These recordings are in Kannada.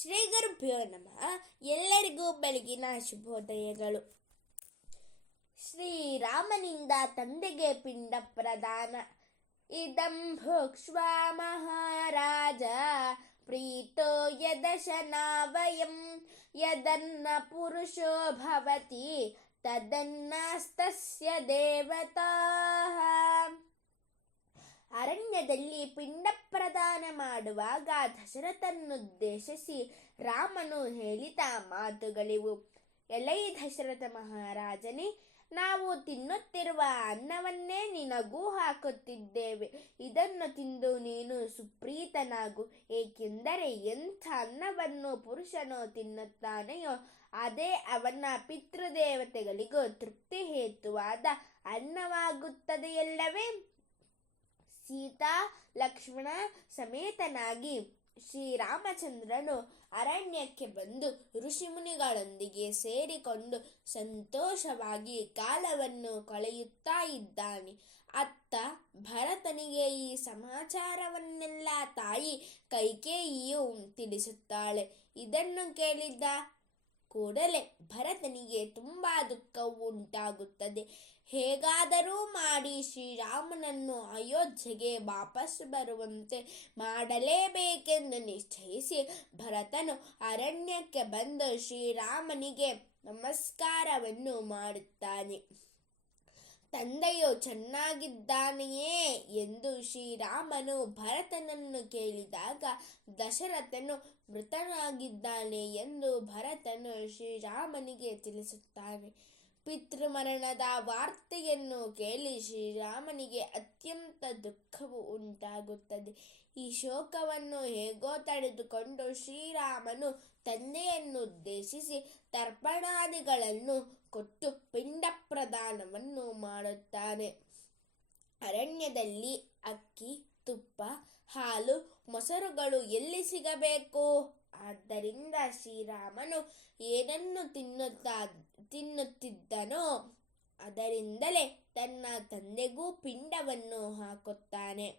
ಶ್ರೀ ಗುರುಭ್ಯೋ ನಮಃ. ಎಲ್ಲರಿಗೂ ಬೆಳಗಿನ ಶುಭೋದಯಗಳು. ಶ್ರೀರಾಮನಿಂದ ತಂದೆಗೆ ಪಿಂಡ ಪ್ರದಾನ. ಇದಂ ಭುಕ್ಷ್ವಾ ಮಹಾರಾಜ ಪ್ರೀತೋ ಯದಶನಾವಯಂ ಯದನ್ನ ಪುರುಷೋ ಭವತಿ ತದನ್ನಸ್ತಸ್ಯ ದೇವತಾಃ. ಅರಣ್ಯದಲ್ಲಿ ಪಿಂಡ ಪ್ರದಾನ ಮಾಡುವಾಗ ದಶರಥನುದ್ದೇಶಿಸಿ ರಾಮನು ಹೇಳಿದ ಮಾತುಗಳಿವು. ಎಲೈ ದಶರಥ ಮಹಾರಾಜನೇ, ನಾವು ತಿನ್ನುತ್ತಿರುವ ಅನ್ನವನ್ನೇ ನಿನಗೂ ಹಾಕುತ್ತಿದ್ದೇವೆ. ಇದನ್ನು ತಿಂದು ನೀನು ಸುಪ್ರೀತನಾಗು. ಏಕೆಂದರೆ ಎಂಥ ಅನ್ನವನ್ನು ಪುರುಷನು ತಿನ್ನುತ್ತಾನೆಯೋ ಅದೇ ಅವನ ಪಿತೃದೇವತೆಗಳಿಗೂ ತೃಪ್ತಿ ಹೇತುವಾದ ಅನ್ನವಾಗುತ್ತದೆಯಲ್ಲವೇ. ಸೀತಾ ಲಕ್ಷ್ಮಣ ಸಮೇತನಾಗಿ ಶ್ರೀರಾಮಚಂದ್ರನು ಅರಣ್ಯಕ್ಕೆ ಬಂದು ಋಷಿಮುನಿಗಳೊಂದಿಗೆ ಸೇರಿಕೊಂಡು ಸಂತೋಷವಾಗಿ ಕಾಲವನ್ನು ಕಳೆಯುತ್ತಾ ಇದ್ದಾನೆ. ಅತ್ತ ಭರತನಿಗೆ ಈ ಸಮಾಚಾರವನ್ನೆಲ್ಲ ತಾಯಿ ಕೈಕೇಯಿಯು ತಿಳಿಸುತ್ತಾಳೆ. ಇದನ್ನು ಕೇಳಿದ್ದ ಕೂಡಲೇ ಭರತನಿಗೆ ತುಂಬಾ ದುಃಖವು ಉಂಟಾಗುತ್ತದೆ. ಹೇಗಾದರೂ ಮಾಡಿ ಶ್ರೀರಾಮನನ್ನು ಅಯೋಧ್ಯೆಗೆ ವಾಪಸ್ ಬರುವಂತೆ ಮಾಡಲೇಬೇಕೆಂದು ನಿಶ್ಚಯಿಸಿ ಭರತನು ಅರಣ್ಯಕ್ಕೆ ಬಂದು ಶ್ರೀರಾಮನಿಗೆ ನಮಸ್ಕಾರವನ್ನು ಮಾಡುತ್ತಾನೆ. ತಂದೆಯು ಚೆನ್ನಾಗಿದ್ದಾನೆಯೇ ಎಂದು ಶ್ರೀರಾಮನು ಭರತನನ್ನು ಕೇಳಿದಾಗ ದಶರಥನು ಮೃತನಾಗಿದ್ದಾನೆ ಎಂದು ಭರತನು ಶ್ರೀರಾಮನಿಗೆ ತಿಳಿಸುತ್ತಾನೆ. ಪಿತೃಮರಣದ ವಾರ್ತೆಯನ್ನು ಕೇಳಿ ಶ್ರೀರಾಮನಿಗೆ ಅತ್ಯಂತ ದುಃಖವು ಉಂಟಾಗುತ್ತದೆ. ಈ ಶೋಕವನ್ನು ಹೇಗೋ ತಡೆದುಕೊಂಡು ಶ್ರೀರಾಮನು ತಂದೆಯನ್ನುದ್ದೇಶಿಸಿ ತರ್ಪಣಾದಿಗಳನ್ನು ಕೊಟ್ಟು ಪಿಂಡ ಪ್ರದಾನವನ್ನು ಮಾಡುತ್ತಾನೆ. ಅರಣ್ಯದಲ್ಲಿ ಅಕ್ಕಿ, ತುಪ್ಪ, ಹಾಲು, ಮೊಸರುಗಳು ಎಲ್ಲಿ ಸಿಗಬೇಕು? ಆದ್ದರಿಂದ ಶ್ರೀರಾಮನು ಏನನ್ನು ತಿನ್ನುತ್ತಿದ್ದನೋ ಅದರಿಂದಲೇ ತನ್ನ ತಂದೆಗೂ ಪಿಂಡವನ್ನು ಹಾಕುತ್ತಾನೆ.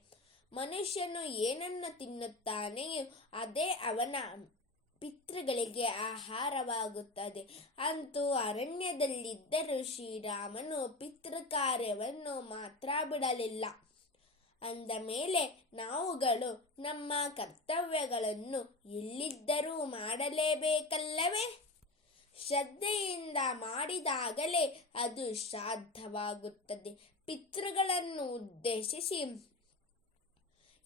ಮನುಷ್ಯನು ಏನನ್ನು ತಿನ್ನುತ್ತಾನೆಯೋ ಅದೇ ಅವನ ಪಿತೃಗಳಿಗೆ ಆಹಾರವಾಗುತ್ತದೆ. ಅಂತೂ ಅರಣ್ಯದಲ್ಲಿದ್ದರೂ ಶ್ರೀರಾಮನು ಪಿತೃಕಾರ್ಯವನ್ನು ಮಾತ್ರ ಬಿಡಲಿಲ್ಲ. ಅಂದ ಮೇಲೆ ನಾವುಗಳು ನಮ್ಮ ಕರ್ತವ್ಯಗಳನ್ನು ಎಲ್ಲಿದ್ದರೂ ಮಾಡಲೇಬೇಕಲ್ಲವೇ? ಶ್ರದ್ಧೆಯಿಂದ ಮಾಡಿದಾಗಲೇ ಅದು ಶ್ರಾದ್ದವಾಗುತ್ತದೆ. ಪಿತೃಗಳನ್ನು ಉದ್ದೇಶಿಸಿ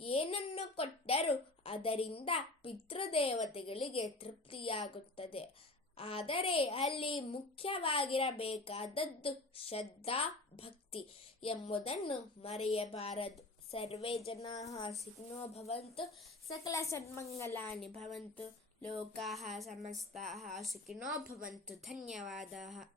ಏನನ್ನು ಕೊಟ್ಟರೂ ಅದರಿಂದ ಪಿತೃದೇವತೆಗಳಿಗೆ ತೃಪ್ತಿಯಾಗುತ್ತದೆ. ಆದರೆ ಅಲ್ಲಿ ಮುಖ್ಯವಾಗಿರಬೇಕಾದದ್ದು ಶ್ರದ್ಧಾ ಭಕ್ತಿ ಎಂಬುದನ್ನು ಮರೆಯಬಾರದು. ಸರ್ವೇ ಜನಾಃ ಸುಖಿನೋ ಭವಂತು, ಸಕಲ ಸನ್ಮಂಗಲಾನಿ ಭವಂತು, ಲೋಕಾಃ ಸಮಸ್ತಾಃ ಸುಖಿನೋ ಭವಂತು. ಧನ್ಯವಾದಾಃ.